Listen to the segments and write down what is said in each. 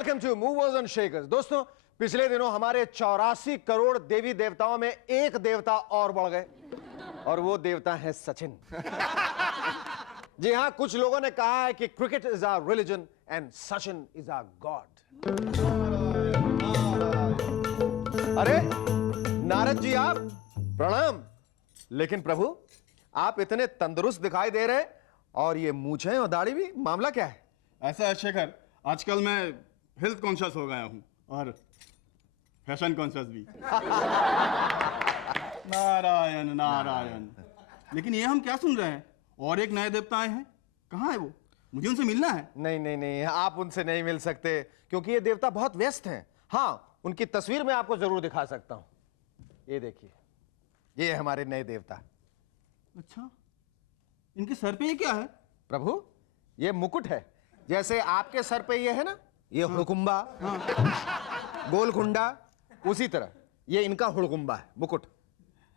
Welcome to movers and shakers. दोस्तों, पिछले दिनों हमारे 84 करोड़ देवी देवताओं में एक देवता और बढ़ गए और वो देवता है सचिन। जी हाँ, कुछ लोगों ने कहा है कि cricket is our religion and Sachin is our god. अरे नारद जी, आप प्रणाम। लेकिन प्रभु, आप इतने तंदुरुस्त दिखाई दे रहे और ये मूंछें और दाढ़ी भी, मामला क्या है? ऐसा है शेखर, आजकल मैं हेल्थ कॉन्शियस हो गया हूँ और फैशन कॉन्शियस भी। नारायण नारायण। लेकिन ये हम क्या सुन रहे हैं? और एक नए देवता आए हैं, कहाँ है वो? मुझे उनसे मिलना है। नहीं नहीं नहीं, आप उनसे नहीं मिल सकते क्योंकि ये देवता बहुत व्यस्त हैं। हाँ, उनकी तस्वीर मैं आपको जरूर दिखा सकता हूँ। ये देखिए, ये है हमारे नए देवता। अच्छा, इनके सर पे ये क्या है? प्रभु, ये मुकुट है। जैसे आपके सर पे ये है ना, ये हुड़कुंबा, गोलकुंडा, उसी तरह ये इनका हुड़कुंबा है, मुकुट।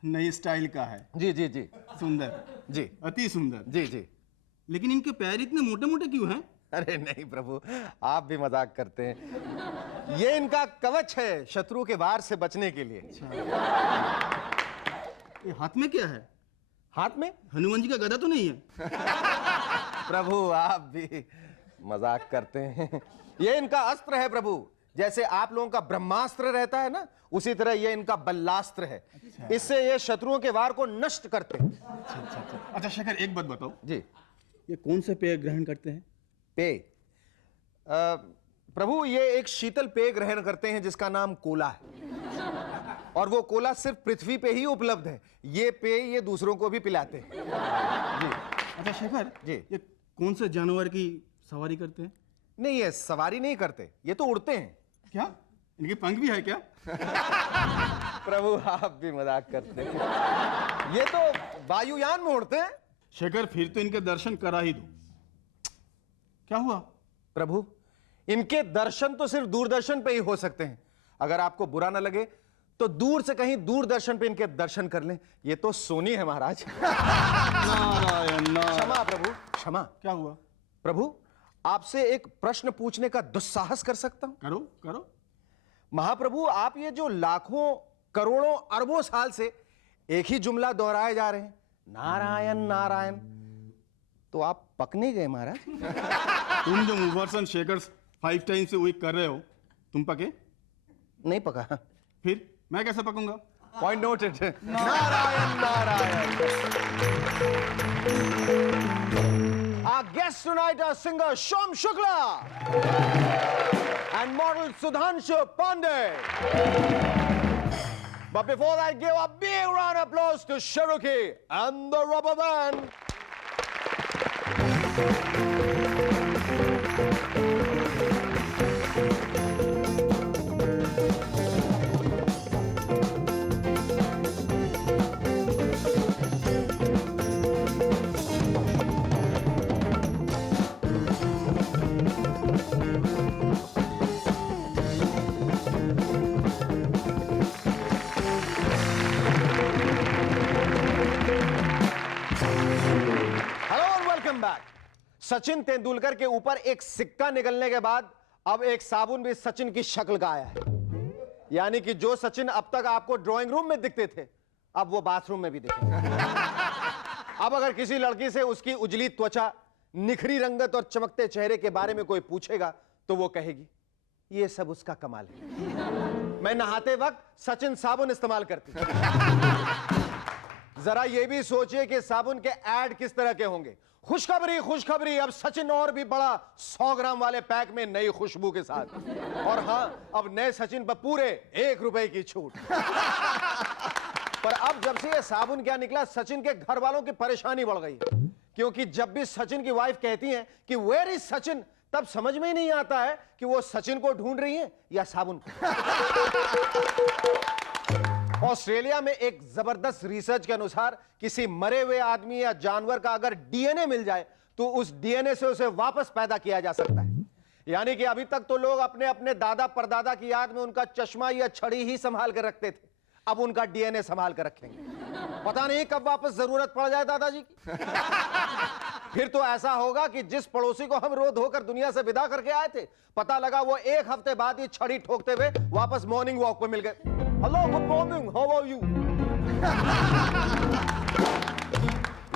नई स्टाइल का है। जी जी जी सुंदर जी अति सुंदर। जी जी। लेकिन इनके पैर इतने मोटे मोटे क्यों हैं? अरे नहीं प्रभु, आप भी मजाक करते हैं। ये इनका कवच है शत्रु के वार से बचने के लिए। ये हाथ में क्या है? हाथ में हनुमान जी का गदा तो नहीं है? प्रभु, आप भी मजाक करते हैं। ये इनका अस्त्र है प्रभु। जैसे आप लोगों का ब्रह्मास्त्र रहता है ना, उसी तरह ये इनका बल्लास्त्र है। इससे ये शत्रुओं के वार को नष्ट करते हैं। अच्छा शेखर, एक बात बताओ जी। ये कौन से पेय ग्रहण करते हैं? पेय? प्रभु, ये एक शीतल पेय ग्रहण करते हैं जिसका नाम कोला है, और वो कोला सिर्फ पृथ्वी पे ही उपलब्ध है। ये पेय ये दूसरों को भी पिलाते हैं। जी। अच्छा शेखर जी। ये कौन से जानवर की सवारी करते हैं? नहीं, ये सवारी नहीं करते, ये तो उड़ते हैं। क्या इनके पंख भी है क्या? प्रभु, आप भी मजाक करते हैं। ये तो वायुयान में उड़ते हैं। शेखर, फिर तो इनके दर्शन करा ही दो। क्या हुआ? प्रभु, इनके दर्शन तो सिर्फ दूरदर्शन पे ही हो सकते हैं। अगर आपको बुरा ना लगे तो दूर से कहीं दूरदर्शन पे इनके दर्शन कर लें। ये तो सोनी है महाराज। नारायण नारायण। क्षमा प्रभु, क्षमा। क्या हुआ? प्रभु, आपसे एक प्रश्न पूछने का दुस्साहस कर सकता हूं? करो करो। महाप्रभु, आप ये जो लाखों करोड़ों अरबों साल से एक ही जुमला दोहराए जा रहे हैं, नारायण नारायण, तो आप पक नहीं गए महाराज? तुम जो मूवर्स एंड शेकर्स 5 टाइम्स से वीक कर रहे हो, तुम पके? नहीं पका। फिर मैं कैसे पकूंगा? Point noted. Narayan Narayan. Our guests tonight are singer Shom Shukla and model Sudhanshu Pandey. But before that, give a big round of applause to Cherokee and the Rubber Band. Sachin Tendulkar के ऊपर एक सिक्का निकलने के बाद अब एक साबुन भी सचिन की शक्ल का आया है। यानी कि जो सचिन अब तक आपको ड्राइंग रूम में दिखते थे, अब वो बाथरूम में भी दिखेंगे। अब अगर किसी लड़की से उसकी उजली त्वचा, निखरी रंगत और चमकते चेहरे के बारे में कोई पूछेगा तो वो कहेगी ये सब उसका कमाल है। मैं नहाते वक्त सचिन साबुन इस्तेमाल करती। जरा ये भी सोचिए कि साबुन के ऐड किस तरह के होंगे। खुशखबरी खुशखबरी, अब सचिन और भी बड़ा 100 ग्राम वाले पैक में नई खुशबू के साथ। और हां, अब नए सचिन पर पूरे 1 रुपए की छूट। पर अब जब से ये साबुन क्या निकला, सचिन के घर वालों की परेशानी बढ़ गई। क्योंकि जब भी सचिन की वाइफ कहती है कि वेयर इज सचिन, तब समझ में ही नहीं आता है कि वो सचिन को ढूंढ रही है या साबुन को। ऑस्ट्रेलिया में एक जबरदस्त रिसर्च के अनुसार किसी मरे हुए आदमी या जानवर का अगर डीएनए मिल जाए तो उस डीएनए से उसे वापस पैदा किया जा सकता है। यानी कि अभी तक तो लोग अपने अपने दादा परदादा की याद में उनका चश्मा या छड़ी ही संभाल कर रखते थे, अब उनका डीएनए संभाल कर रखेंगे। पता नहीं कब वापस जरूरत पड़ जाए दादाजी की। फिर तो ऐसा होगा कि जिस पड़ोसी को हम रो धोकर दुनिया से विदा करके आए थे, पता लगा वो एक हफ्ते बाद ही छड़ी ठोकते हुए वापस मॉर्निंग वॉक पे मिल गए। Hello, good morning, how are you?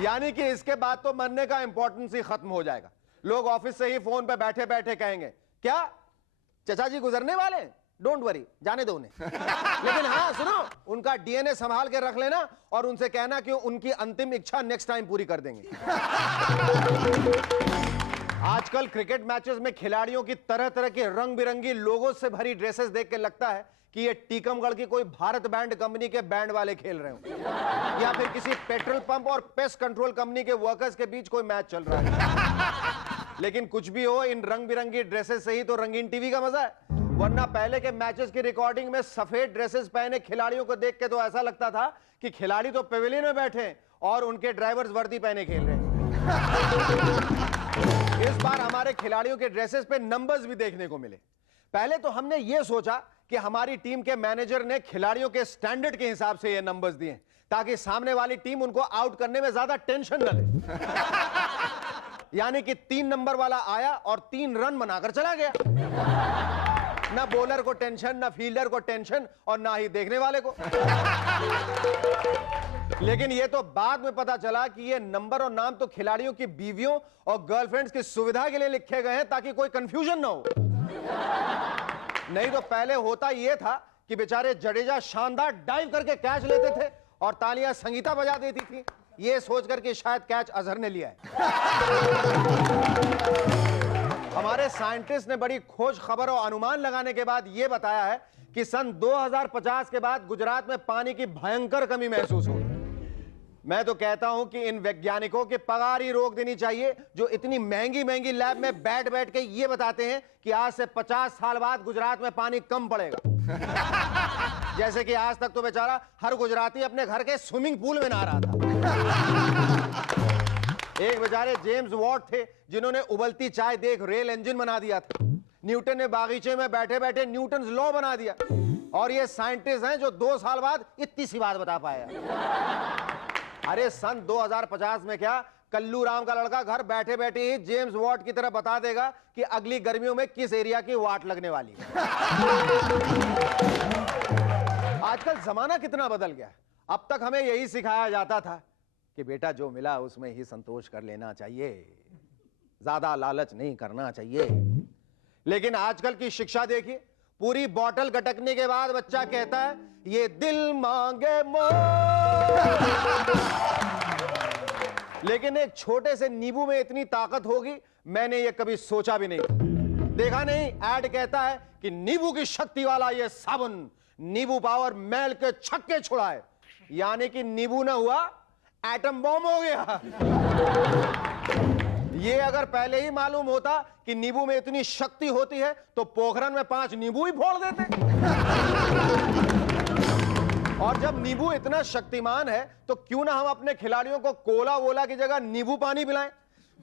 यानी कि इसके बाद तो मरने का इंपॉर्टेंस ही खत्म हो जाएगा। लोग ऑफिस से ही फोन पे बैठे बैठे कहेंगे, क्या चचा जी गुजरने वाले? डोंट वरी, जाने दो उन्हें। लेकिन हाँ सुनो, उनका डीएनए संभाल के रख लेना और उनसे कहना कि उनकी अंतिम इच्छा नेक्स्ट टाइम पूरी कर देंगे। आजकल क्रिकेट मैचेस में खिलाड़ियों की तरह तरह के रंग बिरंगी लोगों से भरी ड्रेसेस देख के लगता है कि ये टीकमगढ़ की कोई भारत बैंड कंपनी के बैंड वाले खेल रहे हो या फिर किसी पेट्रोल पंप और पेस्ट कंट्रोल कंपनी के वर्कर्स के बीच कोई मैच चल रहा है। लेकिन कुछ भी हो, इन रंग बिरंगी ड्रेसेस से ही तो रंगीन टीवी का मजा है। वरना पहले के मैचेस की रिकॉर्डिंग में सफेद ड्रेसेस पहने खिलाड़ियों को देख के तो ऐसा लगता था कि खिलाड़ी तो पेविलियन में बैठे और उनके ड्राइवर्स वर्दी पहने खेल रहे हैं। इस बार हमारे खिलाड़ियों के ड्रेसेस पे नंबर्स भी देखने को मिले। पहले तो हमने ये सोचा कि हमारी टीम के मैनेजर ने खिलाड़ियों के स्टैंडर्ड के हिसाब से ये नंबर्स दिए ताकि सामने वाली टीम उनको आउट करने में ज्यादा टेंशन न ले। यानी कि 3 नंबर वाला आया और 3 रन बनाकर चला गया। ना बॉलर को टेंशन, ना फील्डर को टेंशन और ना ही देखने वाले को। लेकिन यह तो बाद में पता चला कि ये नंबर और नाम तो खिलाड़ियों की बीवियों और गर्लफ्रेंड्स की सुविधा के लिए लिखे गए हैं ताकि कोई कंफ्यूजन ना हो। नहीं तो पहले होता यह था कि बेचारे जडेजा शानदार डाइव करके कैच लेते थे और तालियां संगीता बजा देती थी, ये सोचकर कि शायद कैच अजहर ने लिया है। हमारे साइंटिस्ट ने बड़ी खोज खबर और अनुमान लगाने के बाद यह बताया है कि सन 2050 के बाद गुजरात में पानी की भयंकर कमी महसूस होगी। मैं तो कहता हूं कि इन वैज्ञानिकों के पगार ही रोक देनी चाहिए जो इतनी महंगी महंगी लैब में बैठ बैठ के ये बताते हैं कि आज से 50 साल बाद गुजरात में पानी कम पड़ेगा। जैसे कि आज तक तो बेचारा हर गुजराती अपने घर के स्विमिंग पूल में नहा रहा था। एक बेचारे जेम्स वॉट थे जिन्होंने उबलती चाय देख रेल इंजन बना दिया था। न्यूटन ने बागीचे में बैठे बैठे न्यूटन्स लॉ बना दिया। और ये साइंटिस्ट हैं जो 2 साल बाद इतनी सी बात बता पाया। अरे सन 2050 में क्या, कल्लू राम का लड़का घर बैठे बैठे ही जेम्स वॉट की तरह बता देगा कि अगली गर्मियों में किस एरिया की वाट लगने वाली है। आजकल जमाना कितना बदल गया। अब तक हमें यही सिखाया जाता था कि बेटा जो मिला उसमें ही संतोष कर लेना चाहिए, ज्यादा लालच नहीं करना चाहिए। लेकिन आजकल की शिक्षा देखिए, पूरी बोतल गटकने के बाद बच्चा कहता है ये दिल मांगे मोर। लेकिन एक छोटे से नींबू में इतनी ताकत होगी मैंने ये कभी सोचा भी नहीं। देखा नहीं, ऐड कहता है कि नींबू की शक्ति वाला ये साबुन नींबू पावर मैल के छक्के छुड़ाए। यानी कि नींबू ना हुआ एटम बॉम्ब हो गया। ये अगर पहले ही मालूम होता कि नींबू में इतनी शक्ति होती है तो पोखरन में 5 नींबू ही फोड़ देते। और जब नींबू इतना शक्तिमान है तो क्यों ना हम अपने खिलाड़ियों को कोला वोला की जगह नींबू पानी पिलाएं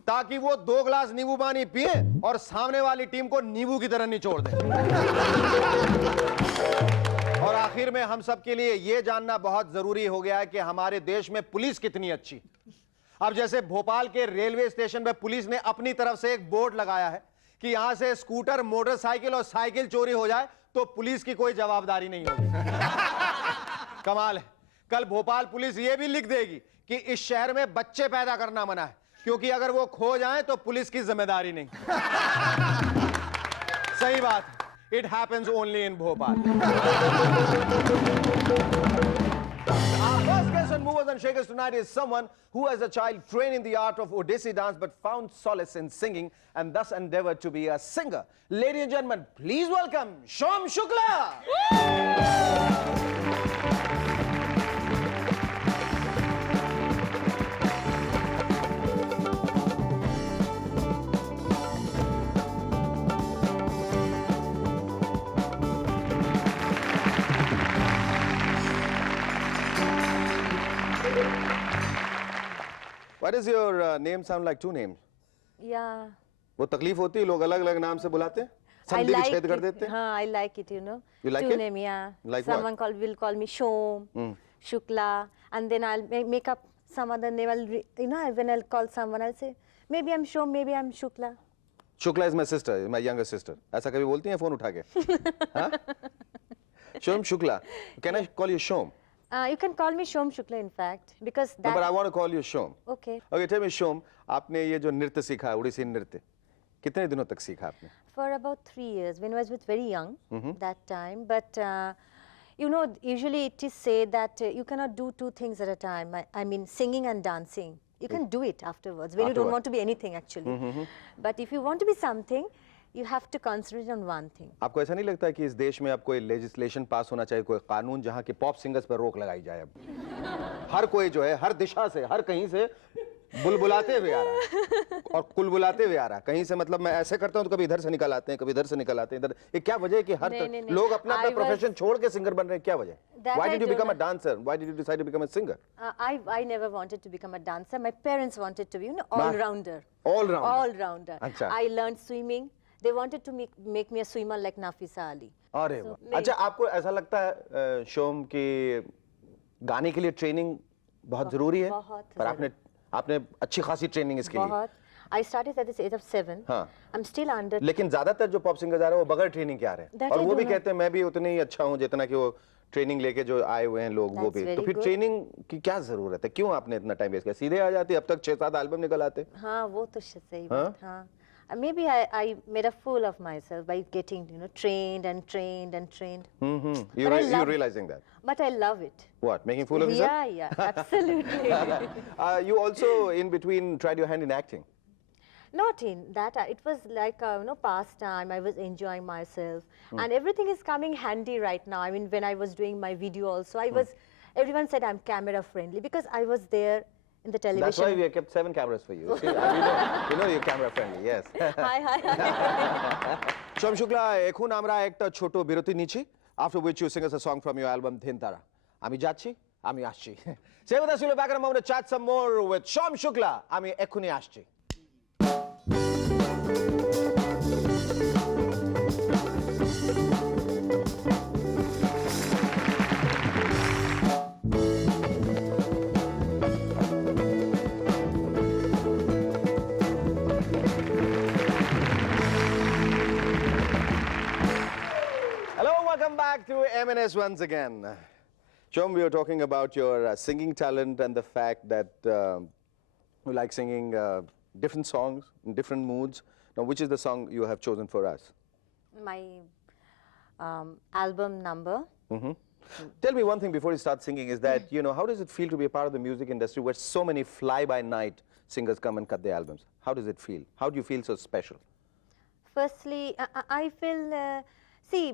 ताकि वो 2 गिलास नींबू पानी पिए और सामने वाली टीम को नींबू की तरह निचोड़ दें। और आखिर में हम सब के लिए यह जानना बहुत जरूरी हो गया है कि हमारे देश में पुलिस कितनी अच्छी। अब जैसे भोपाल के रेलवे स्टेशन पे पुलिस ने अपनी तरफ से एक बोर्ड लगाया है कि यहां से स्कूटर, मोटरसाइकिल और साइकिल चोरी हो जाए तो पुलिस की कोई जवाबदारी नहीं होगी। कमाल है। कल भोपाल पुलिस ये भी लिख देगी कि इस शहर में बच्चे पैदा करना मना है क्योंकि अगर वो खो जाएं तो पुलिस की जिम्मेदारी नहीं। सही बात, it happens only in Bhopal. Our first guest on Movers and Shakers tonight is someone who as a child trained in the art of Odissi dance but found solace in singing and thus endeavored to be a singer. Ladies and gentlemen, please welcome Shom Shukla. Why does your name sound like 2 names? Yeah. वो तकलीफ होती है लोग अलग अलग नाम से बुलाते हैं, I संधि like विच्छेद कर it. देते हैं। हाँ, I like it, you know. You like 2 it? name, yeah. Like Someone what? will call me Shom, Shukla, and then I'll make up some other name. You know, when I'll call someone, I'll say Maybe I'm Shom, maybe I'm Shukla. Shukla is my sister, my younger sister. ऐसा कभी बोलती हैं phone उठा के? हाँ? Shom Shukla. Can I call you Shom? You can call me Shom Shukla, in fact, because No, that. but I want to call you Shom. Okay. Okay, tell me Shom, आपने ये जो नृत्य सीखा है, उड़ीसी नृत्य, कितने दिनों तक सीखा आपने? For about 3 years, when I was very young that time. But you know, usually it is said that you cannot do two things at a time. I mean, singing and dancing. You can do it afterwards when you don't Afterward. want to be anything actually. But if you want to be something, you have to concentrate on one thing. आपको ऐसा नहीं लगता है कि इस देश में अब कोई लेजिस्लेशन पास होना चाहिए, कोई कानून जहाँ के पॉप सिंगर्स पर रोक लगाई जाए? अब हर कोई जो है, हर दिशा से, हर कहीं से बुलबुलाते हुए आ रहा है और कुलबुलाते हुए आ रहा है। कहीं से मतलब मैं ऐसे करता हूँ तो कभी इधर से निकल आते हैं, कभी इधर से निकल आते हैं। इधर ये क्या वजह है कि हर नहीं, नहीं, लोग अपना अपना I was- प्रोफेशन छोड़ के सिंगर बन रहे हैं? क्या वजह? That Why I did you don't become a know. dancer? Why did you decide to become a singer? I never wanted to become a dancer. My parents wanted to be, you know, all-rounder. All-rounder. All-rounder. अच्छा। I learned swimming. They wanted to make me a swimmer like Nafisa Ali. अरे So, वाह। अच्छा, आपको ऐसा लगता है शोम की गाने के लिए ट्रेनिंग बहुत जरूरी है? बहुत पर आपने अच्छी खासी ट्रेनिंग इसके लिए। बहुत. I started at the age of 7. हाँ। I'm still under. लेकिन ज्यादातर जो पॉप सिंगर्स आ रहे हैं वो बगैर ट्रेनिंग के आ रहे हैं That और I वो भी don't know. कहते हैं मैं भी उतने ही अच्छा हूँ जितना कि वो ट्रेनिंग लेके जो आए हुए हैं लोग, वो That's भी। तो very फिर good. ट्रेनिंग की क्या जरूरत है? क्यों आपने इतना टाइम वेस्ट किया? सीधे आ जाती, अब तक 6-7 एल्बम निकल आते। हाँ, वो तो सही बात. हाँ. Maybe I made a fool of myself by getting, you know, trained and trained and trained. You But I you love- realizing that? But I love it. What, making fool of yourself? Yeah, absolutely. You also in between tried your hand in acting. Not in that. It was like you know, pastime. I was enjoying myself, and everything is coming handy right now. I mean, when I was doing my video also, I was. Everyone said I'm camera friendly because I was there in the television. That's why we have kept 7 cameras for you. See, we know you're camera friendly, yes. Hi. Shom Shukla, এখন আমরা একটা ছোট বিরতি নিচ্ছি, after which you sing us a song from your album Dhintara. আমি যাচ্ছি, আমি আসছি। Stay with us, we'll be back in a moment to chat some more with Shom Shukla. আমি এক্ষুনি আসছি। Hello, welcome back to M&S once again. Shom, we were talking about your singing talent and the fact that you like singing different songs in different moods. Now, which is the song you have chosen for us? My album number. Tell me one thing before you start singing is that, you know, how does it feel to be a part of the music industry where so many fly-by-night singers come and cut their albums? How does it feel? How do you feel so special? Firstly, I feel. See,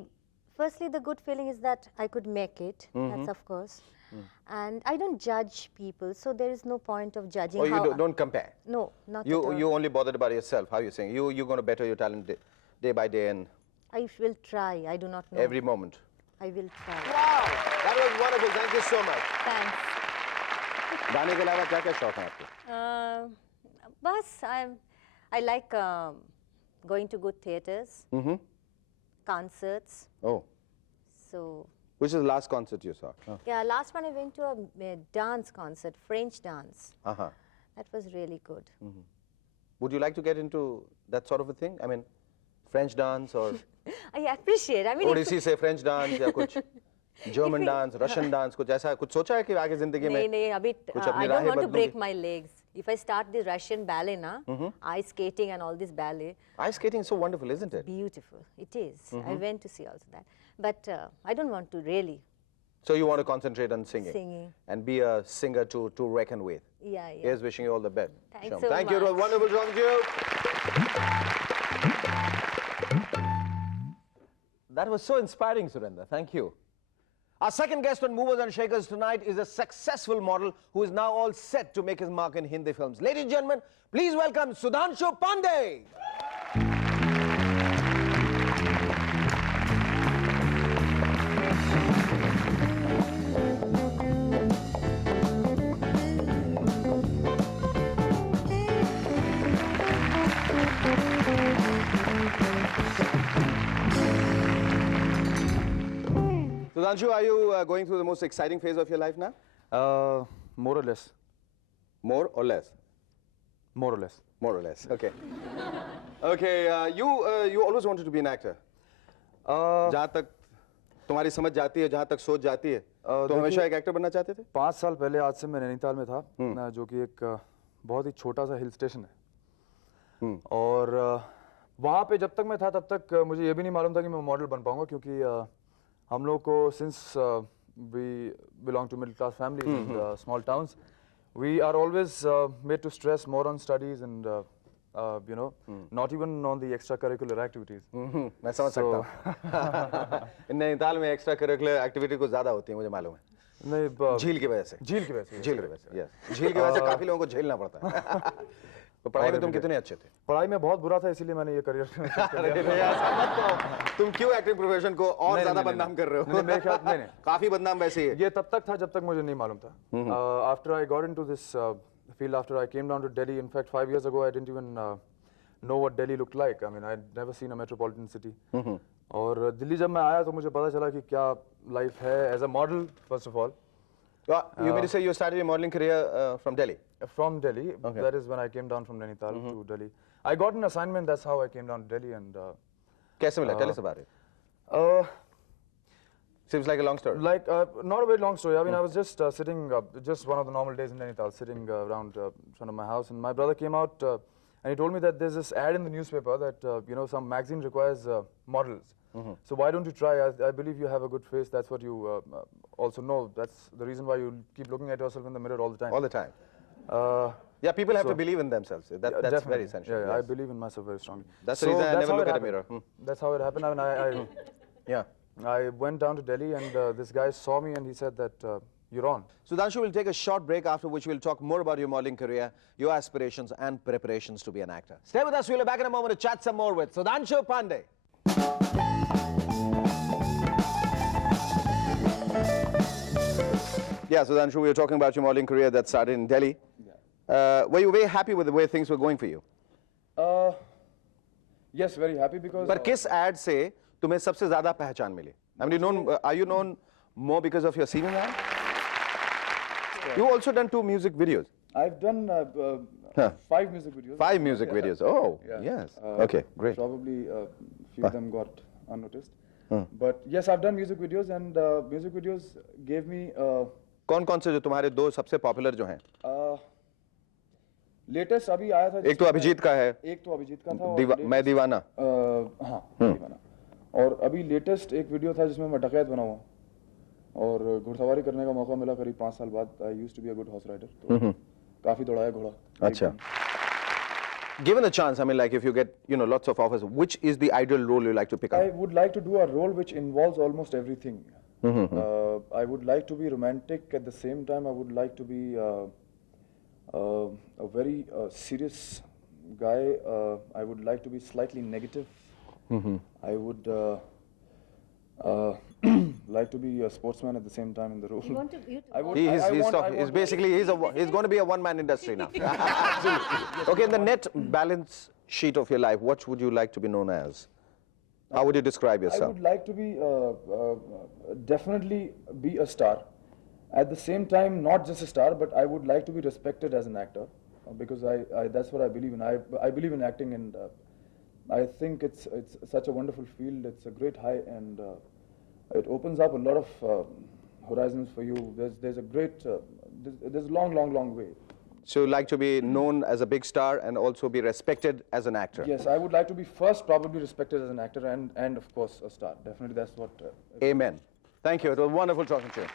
firstly, the good feeling is that I could make it. That's of course. And I don't judge people, so there is no point of judging. Or you how don't compare? No, not at all. You only bothered about yourself, how you're saying. You're going to better your talent day by day and I will try. I do not know. every moment. I will try. Wow! That was wonderful. Thank you so much. Thanks. गाने के अलावा क्या-क्या शौक हैं आपके? Bus, I like going to good theaters, concerts. Oh, So, which is the last concert you saw? yeah, last one I went to a dance concert, French dance. Uh-huh. That was really good. Would you like to get into that sort of a thing? I mean, French dance or I appreciate. I mean, if- Odissi से French dance या कुछ German dance, Russian dance, कुछ ऐसा कुछ सोचा है कि आगे जिंदगी में नहीं, अभी कुछ I अपनी don't राहें want to break बदलूंगी? my legs. If I start the Russian ballet, ice skating and all this ballet, Ice skating is so wonderful, isn't it? beautiful. It is. I went to see also that. But I don't want to really So you want to concentrate on singing singing. and be a singer to reckon with. Yeah, yeah. Here's wishing you all the best. Thanks Shom. so Thank you. It was much. wonderful talking to you. That was so inspiring, Surendra. Thank you. Our second guest on Movers and Shakers tonight is a successful model who is now all set to make his mark in Hindi films. Ladies and gentlemen, please welcome Sudhanshu Pandey. Sudhanshu, are you going through the most exciting phase of your life now? More or less. More or less? More or less. More or less. Okay. Okay. You always wanted to be an actor. जहाँ तक तुम्हारी समझ जाती है, जहाँ तक सोच जाती है, तो हमेशा एक एक्टर बनना चाहते थे? 5 साल पहले आज से मैं नैनीताल में था, जो कि एक बहुत ही छोटा सा हिल स्टेशन है। और वहाँ पे जब तक मैं था तब तक मुझे ये भी नहीं मालूम था कि मैं मॉडल बन पाऊंगा, क्योंकि हम लोग को since we belong to middle class family in small towns, we are always made to stress more on studies and you know, not even on the extracurricular activities. मैं समझ सकता हूँ। नैनीताल में एक्स्ट्रा करिकुलर एक्टिविटी कुछ ज्यादा होती है, मुझे मालूम है। नहीं, झील की वजह से। झील की वजह से, झील की वजह से, yes। झील की वजह से काफी लोगों को झेलना पड़ता है। तो पढ़ाई में तुम कितने अच्छे थे? पढ़ाई में बहुत बुरा था, इसीलिए मैंने ये करियर तुम क्यों एक्टिंग प्रोफेशन को और ज्यादा बदनाम कर रहे हो? मेरे ख्याल नहीं, काफी बदनाम वैसे ही है। ये तब तक था जब तक मुझे नहीं मालूम था। After I got into this field, after I came down to Delhi, in fact 5 years ago I didn't even know what Delhi looked like. I mean, I'd never seen a metropolitan city. और दिल्ली जब मैं आया तो मुझे पता चला कि क्या लाइफ है as a model, first of all. You mean to say you started your modeling career from Delhi? From Delhi. That is when I came down from Nainital to Delhi. I got an assignment, that's how I came down to Delhi. And कैसे मिला? Tell us about it. Seems like a long story. Like, not a very long story. I mean, I was just sitting, just one of the normal days in Nainital, sitting around in front of my house, and my brother came out and he told me that there's this ad in the newspaper that, you know, some magazine requires models. So why don't you try? I believe you have a good face. That's what you also know. That's the reason why you keep looking at yourself in the mirror all the time. All the time. Yeah, people have to believe in themselves. That's very essential. Yeah, yes. I believe in myself very strongly. That's the reason I never look at a mirror. That's how it happened. I mean, Yeah. I went down to Delhi and this guy saw me and he said that you're on. Sudhanshu will take a short break, after which we'll talk more about your modeling career, your aspirations and preparations to be an actor. Stay with us. We'll be back in a moment to chat some more with Sudhanshu Pandey. Yeah, Sudhanshu, we were talking about your modeling career that started in Delhi. Yeah. Were you very happy with the way things were going for you? Yes, very happy because... पर किस ad से तुम्हें सबसे ज़्यादा पहचान मिली? I mean, are you known more because of your singing ad? You also done 2 music videos. I've done 5 music videos. 5 music videos. Oh, Yeah. yes. Okay, great. Probably a few of them got unnoticed. But yes, I've done music videos and music videos gave me... कौन-कौन से जो तुम्हारे 2 सबसे popular जो हैं? Latest अभी आया था, एक तो अभिजीत का है, एक तो अभिजीत का था और मैं दीवाना। हाँ, दीवाना। और अभी लेटेस्ट एक वीडियो था जिसमें मैं डकैत बना हुआ और घुड़सवारी करने का मौका मिला करीब 5 साल बाद। I used to be a good horse rider, तो काफी दौड़ाया घोड़ा। अच्छा। Given a chance, I mean, like if you get, you know, lots of offers, which is the ideal role you like to pick up? I would like to do a role which involves almost everything. I would like to be romantic. At the same time, I would like to be a very serious guy. I would like to be slightly negative. I would like to be a sportsman at the same time in the role. You want to, I would, He's going to be a one-man industry now. Absolutely. Okay, in the net balance sheet of your life, what would you like to be known as? How would you describe I yourself? would like to be definitely be a star. At the same time, not just a star, but I would like to be respected as an actor because that's what I believe in. I believe in acting, and I think it's such a wonderful field. It's a great high, and it opens up a lot of horizons for you. There's a great there's a long way. So you like to be known as a big star and also be respected as an actor? Yes, I would like to be first probably respected as an actor and of course a star. Definitely, that's what. Amen. Thank you. It was wonderful talking to you.